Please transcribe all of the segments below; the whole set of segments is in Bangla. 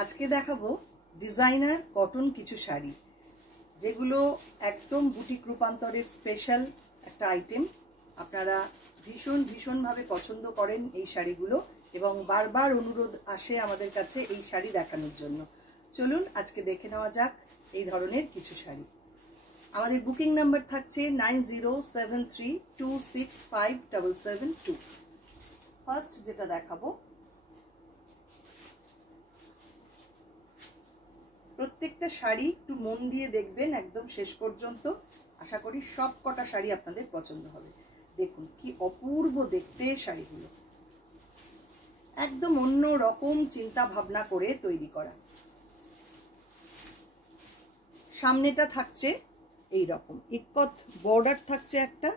আজকে দেখাবো ডিজাইনার কটন কিছু শাড়ি, যেগুলো একদম বুটিক রূপান্তরের স্পেশাল একটা আইটেম। আপনারা ভীষণভাবে পছন্দ করেন এই শাড়িগুলো এবং বারবার অনুরোধ আসে আমাদের কাছে এই শাড়ি দেখানোর জন্য। চলুন আজকে দেখে নেওয়া যাক এই ধরনের কিছু শাড়ি। আমাদের বুকিং নাম্বার থাকছে 9073265772। ফার্স্ট যেটা দেখাবো, প্রত্যেকটা শাড়ি একটু মন দিয়ে দেখবেন একদম শেষ পর্যন্ত। আশা করি সব কটা শাড়ি আপনাদের পছন্দ হবে। দেখুন কি অপূর্ব দেখতে শাড়িগুলো, একদম অন্য রকম চিন্তা ভাবনা করে তৈরি করা। সামনেটা থাকছে এই রকম ইক্কত বর্ডার থাকছে একটা,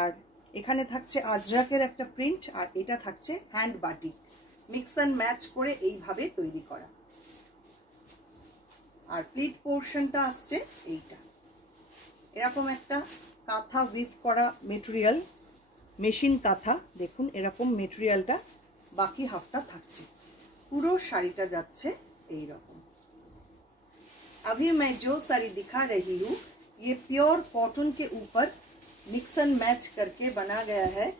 আর এখানে থাকছে আজরাকের একটা প্রিন্ট, আর এটা থাকছে hand batik, mix and match করে এইভাবে তৈরি করা। আর প্লিট পোর্শনটা আসছে এইটা, এরকম একটা কাঁথা উইভ করা মেটেরিয়াল, মেশিন কাঁথা। দেখুন এরকম মেটেরিয়ালটা, বাকি হাফটা থাকছে। পুরো শাড়িটা যাচ্ছে এই রকম। अभी मैं जो साड़ी दिखा रही हूँ ये प्योर कॉटन के ऊपर मिक्स एंड मैच करके बना गया है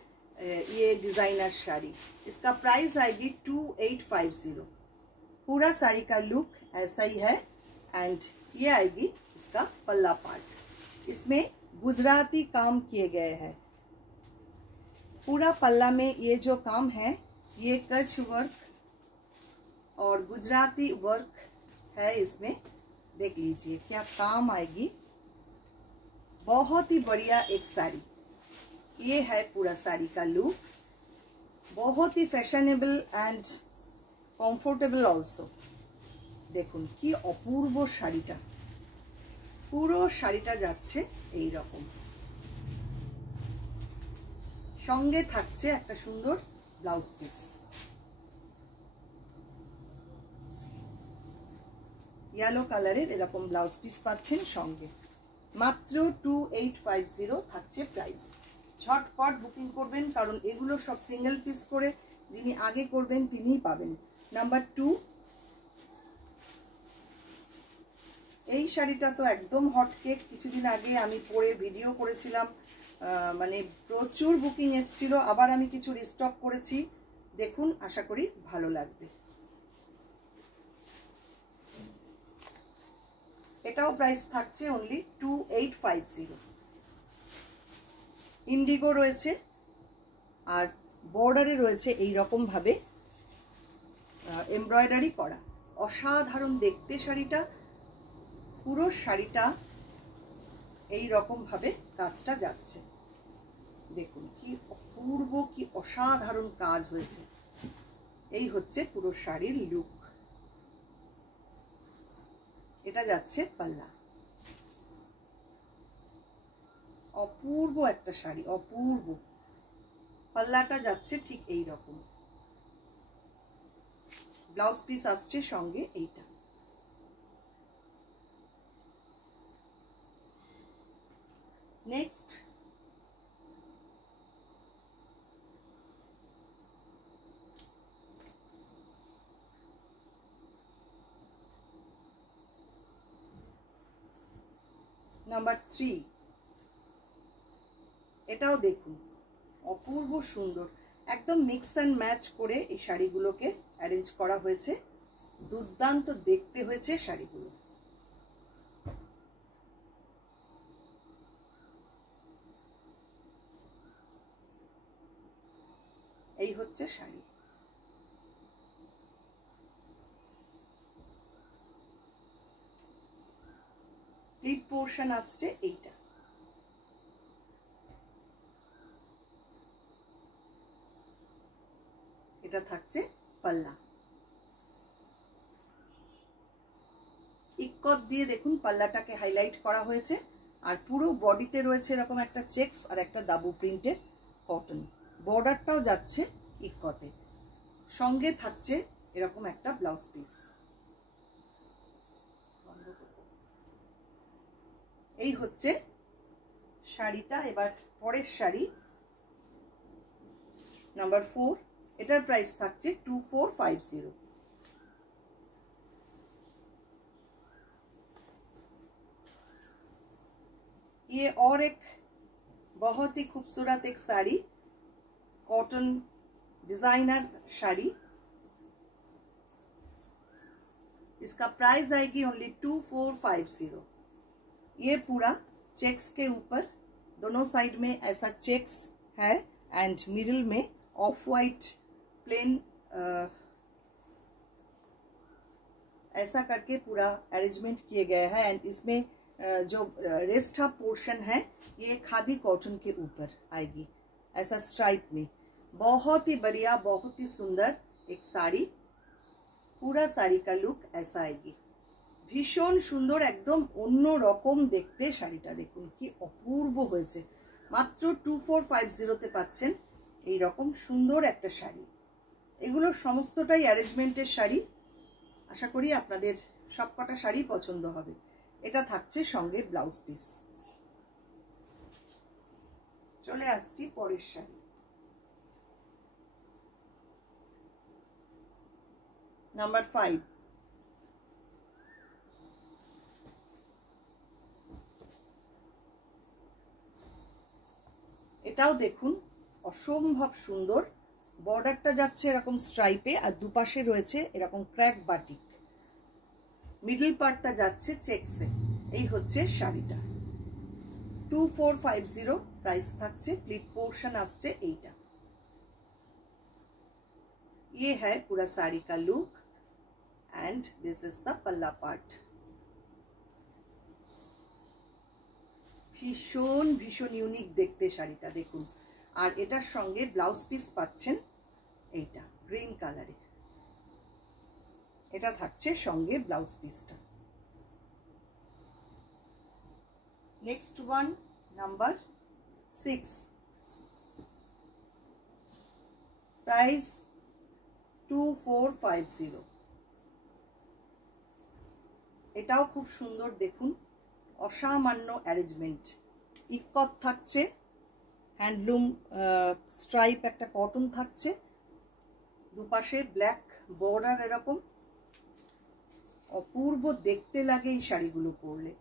ये डिजाइनर साड़ी। इसका प्राइस आएगी 2850। पूरा साड़ी का लुक ऐसा ही है एंड ये आएगी इसका पल्ला पार्ट। इसमें गुजराती काम किए गए हैं। पूरा पल्ला में ये जो काम है ये कच्छ वर्क और गुजराती वर्क है। इसमें देख लीजिए क्या काम आएगी। बहुत ही बढ़िया एक साड़ी, ये है पूरा साड़ी का लुक। बहुत ही फैशनेबल एंड कम्फर्टेबल ऑल्सो। দেখুন কি অপূর্ব শাড়িটা, পুরো শাড়িটা যাচ্ছে এই রকম। সঙ্গে থাকছে একটা সুন্দর ব্লাউজ পিস। ইয়েলো কালারের এরকম ব্লাউজ পিস পাচ্ছেন সঙ্গে। মাত্র 2850 থাকছে প্রাইস। ঝটপট বুকিং করবেন, কারণ এগুলো সব সিঙ্গেল পিস করে, যিনি আগে করবেন তিনিই পাবেন। নাম্বার 2, এই শাড়িটা তো একদম হট কেক। কিছুদিন আগে আমি পরে ভিডিও করেছিলাম, মানে প্রচুর বুকিং এসেছিল। আবার আমি কিছু রিস্টক করেছি, দেখুন আশা করি ভালো লাগবে। এটাও প্রাইস থাকছে অনলি 2850। ইন্ডিগো রয়েছে আর বর্ডারে রয়েছে এই রকম ভাবে এমব্রয়ডারি করা। অসাধারণ দেখতে শাড়িটা। পুরো শাড়িটা এই রকম ভাবে কাজটা যাচ্ছে। দেখুন কি অপূর্ব, কি অসাধারণ কাজ হয়েছে। এই হচ্ছে পুরো শাড়ির লুক। এটা যাচ্ছে পাল্লা। অপূর্ব একটা শাড়ি, অপূর্ব। পাল্লাটা যাচ্ছে ঠিক এই রকম। ব্লাউজ পিস আসছে সঙ্গে এইটা। নেক্সট নাম্বার 3, এটাও দেখুন অপূর্ব সুন্দর। একদম মিক্স অ্যান্ড ম্যাচ করে এই শাড়িগুলোকে অ্যারেঞ্জ করা হয়েছে। দুর্দান্ত দেখতে হয়েছে শাড়িগুলো। এই হচ্ছে শাড়ি। প্লিট পোর্শন আসছে এইটা। এটা থাকছে পাল্লা। ইক্কত দিয়ে দেখুন পাল্লাটাকে হাইলাইট করা হয়েছে। আর পুরো বডিতে রয়েছে এরকম একটা চেকস আর একটা দাবু প্রিন্টের কটন। বর্ডারটাও যাচ্ছে ইক্কতে। সঙ্গে থাকছে এরকম একটা ব্লাউজ পিস। এই হচ্ছে শাড়িটা। এবার পরের শাড়ি নাম্বার 4, এটার প্রাইস থাকছে 2450। ये और एक बहुत ही खूबसूरत एक साड़ी, कॉटन डिजाइनर साड़ी। इसका प्राइस आएगी ओनली 2450। ये पूरा चेक्स के ऊपर दोनों साइड में ऐसा चेक्स है एंड मिडिल में ऑफ वाइट प्लेन ऐसा करके पूरा अरेंजमेंट किए गए हैं। एंड इसमें जो रेस्ट ऑफ पोर्शन है ये खादी कॉटन के ऊपर आएगी ऐसा स्ट्राइप में। बहुत ही बढ़िया, बहुत ही सुंदर एक साड़ी। पूरा साड़ी का लुक ऐसा आएगी, भीषण सुंदर, एकदम অন্য রকম দেখতে শাড়িটা। দেখুন কি অপূর্ব হয়েছে। মাত্র 2450 তে পাচ্ছেন এই রকম সুন্দর একটা শাড়ি। এগুলো সমস্তটাই অ্যারেঞ্জমেন্টের শাড়ি। আশা করি আপনাদের সবকটা শাড়ি পছন্দ হবে। এটা থাকছে সঙ্গে ব্লাউজ পিস। চলে আসছি পরের শাড়ি। নাম্বার 5। এটাও দেখুন অসম্ভব সুন্দর। বর্ডারটা যাচ্ছে এরকম স্ট্রাইপে আর দুপাশে রয়েছে এরকম ক্র্যাক বাটিক, মিডল পার্টটা যাচ্ছে চেকসে। এই হচ্ছে শাড়িটা। 2450 প্রাইস থাকছে। প্লিট পোর্শন আসছে এইটা। ये है पूरा साड़ी का look and this is the पल्ला पार्ट। ভীষণ ভীষণ ইউনিক দেখতে শাড়িটা দেখুন। আর এটার সঙ্গে ব্লাউজ পিস পাচ্ছেন এইটা গ্রিন কালারে। এটা থাকছে সঙ্গে ব্লাউজ পিসটা। Next one number 6। প্রাইস 2450। এটাও খুব সুন্দর দেখুন, অসামান্য অ্যারেঞ্জমেন্ট। ইকত থাকছে, হ্যান্ডলুম স্ট্রাইপ একটা কটন থাকছে, দুপাশে ব্ল্যাক বর্ডার এরকম। অপূর্ব দেখতে লাগে এই শাড়িগুলো পরলে।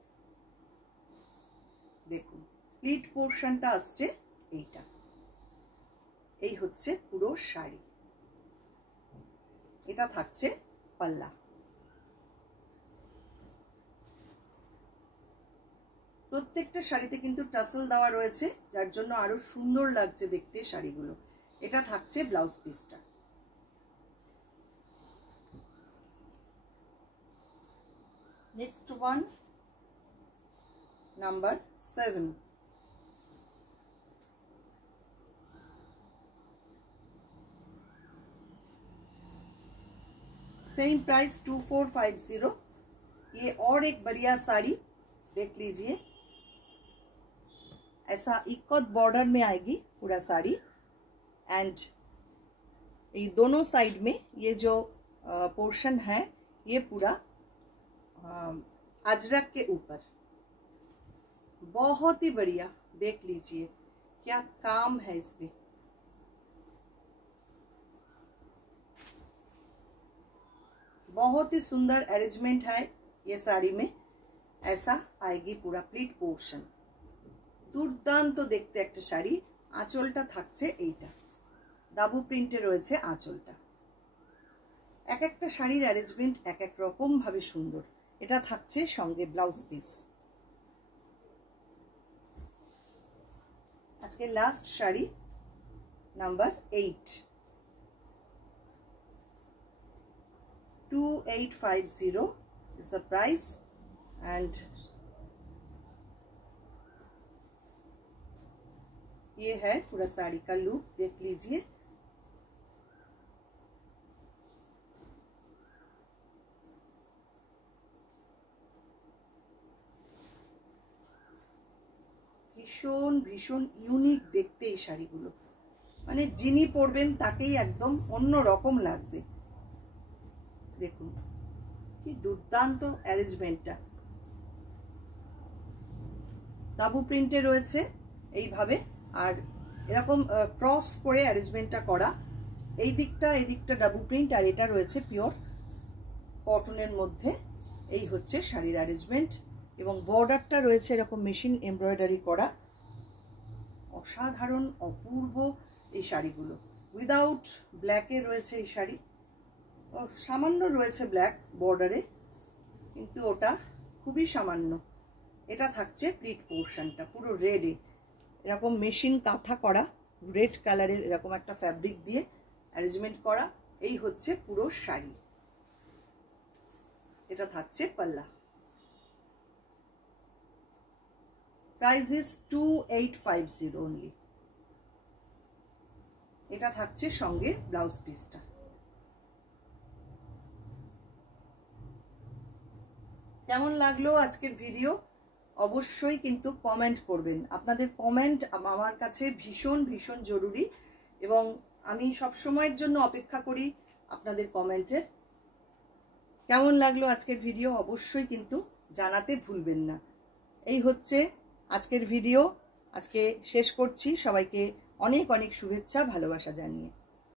দেখুন প্লিট পোর্শনটা আসছে এইটা। এই হচ্ছে পুরো শাড়ি। এটা থাকছে পাল্লা। প্রত্যেকটা শাড়িতে কিন্তু টাসেল দেওয়া রয়েছে, যার জন্য আরো সুন্দর লাগছে দেখতে শাড়িগুলো। এটা থাকছে ব্লাউজ পিসটা। Next one number 7। Same price 2450। ये और एक बढ़िया साड़ी देख लीजिए। ऐसा इक्कत बॉर्डर में आएगी पूरा साड़ी एंड ये दोनों साइड में ये जो पोर्शन है ये पूरा अजरक के ऊपर। बहुत ही बढ़िया, देख लीजिए क्या काम है इसमें। बहुत ही सुंदर अरेंजमेंट है ये साड़ी में। ऐसा आएगी पूरा प्लीट पोर्शन। দুর্দান্ত দেখতে একটা শাড়ি। আঁচলটা থাকছে এইটা, দাবু প্রিন্টে রয়েছে আঁচলটা। এক একটা শাড়ির অ্যারেঞ্জমেন্ট এক এক রকম ভাবে সুন্দর। এটা থাকছে সঙ্গে ব্লাউজ পিস। আজকে last sari number 8। 2850 is the price and ये है पूरा साड़ी का लुक, देख लीजिए। ভীষণ ভীষণ ইউনিক দেখতে এই শাড়িগুলো, মানে যিনি পরবেন তাকেই একদম অন্য রকম লাগবে। দেখুন কি দুর্দান্ত অ্যারেঞ্জমেন্টটা। দাবু প্রিন্টে রয়েছে এইভাবে, আর এরকম ক্রস করে অ্যারেঞ্জমেন্টটা করা। এই দিকটা ডাবু প্রিন্ট, আর এটা রয়েছে পিওর কটনের মধ্যে। এই হচ্ছে শাড়ির অ্যারেঞ্জমেন্ট। এবং বর্ডারটা রয়েছে এরকম মেশিন এমব্রয়ডারি করা। অসাধারণ অপূর্ব এই শাড়িগুলো। উইদাউট ব্ল্যাকে রয়েছে এই শাড়ি, সামান্য রয়েছে ব্ল্যাক বর্ডারে, কিন্তু ওটা খুবই সামান্য। এটা থাকছে প্লিট পোর্শনটা পুরো রেডে, এরকম মেশিন কাঁথা করা, রেড কালারের এরকম একটা ফ্যাব্রিক দিয়ে অ্যারেঞ্জমেন্ট করা। এই হচ্ছে পুরো শাড়ি। এটা থাকছে পাল্লা। Price is 2850 only. এটা থাকছে সঙ্গে ব্লাউজ পিসটা। কেমন লাগলো আজকের ভিডিও অবশ্যই কিন্তু কমেন্ট করবেন। আপনাদের কমেন্ট আমার কাছে ভীষণ ভীষণ জরুরি এবং আমি সব সময়ের জন্য অপেক্ষা করি আপনাদের কমেন্টের। কেমন লাগলো আজকের ভিডিও অবশ্যই কিন্তু জানাতে ভুলবেন না। এই হচ্ছে আজকের ভিডিও, আজকে শেষ করছি। সবাইকে অনেক অনেক শুভেচ্ছা ভালোবাসা জানিয়ে।